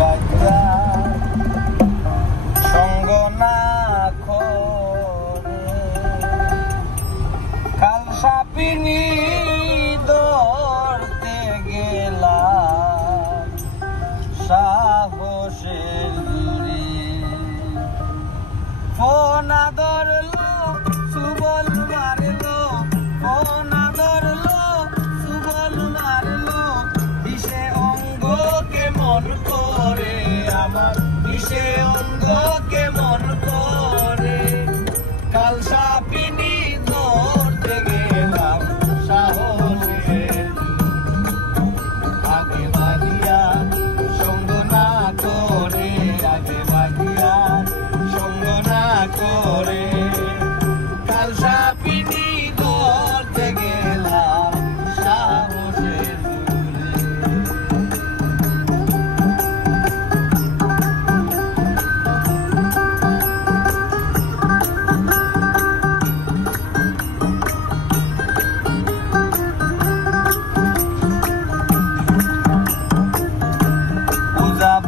বাজা সঙ্গ না করে কাল সাপিনী ধরতে গেলাম সাহসের জুড়ি ফোনা ধরলো সুবল মারলো ফোনা ধরলো সুবল মারলো বিষে অঙ্গ কেমন করে আমার বিষে অঙ্গ কেমন করে কাল সাপিনী ধরতে গেলাম সাহসের আগে বাঁধিয়া সঙ্গ না করে আগে বাঁধিয়া সঙ্গ না করে কাল সাপিনী ধরতে গেলাম সাহসের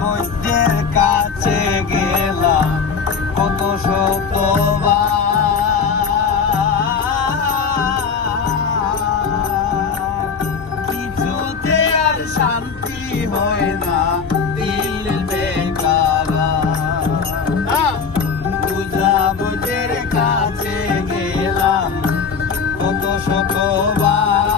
বৈদ্যের কাছে গেলাম কত শতবার কিছুতে আর শান্তি হয় না দিল বেকারা পূজা বৈদ্যের কাছে গেলাম কত শতবার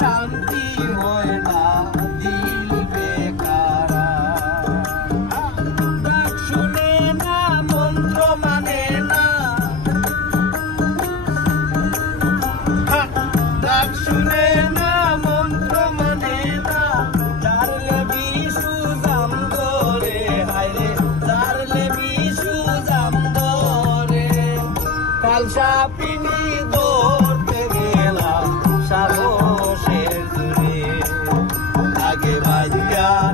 শান্তি হয় না দিল বেকারা ডাক শুনে না মন্ত্র মানে না ডাক শুনে না মন্ত্র মানে না জারলে বিশু জাম ধরে হায়রে জারলে বিশু জাম ধরে কাল সাপিনী ধরতে গেলাম সাহসের জুড়ে আগে বাজার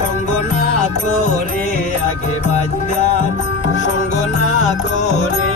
সঙ্গ না করে আগে বাজার সঙ্গ না করে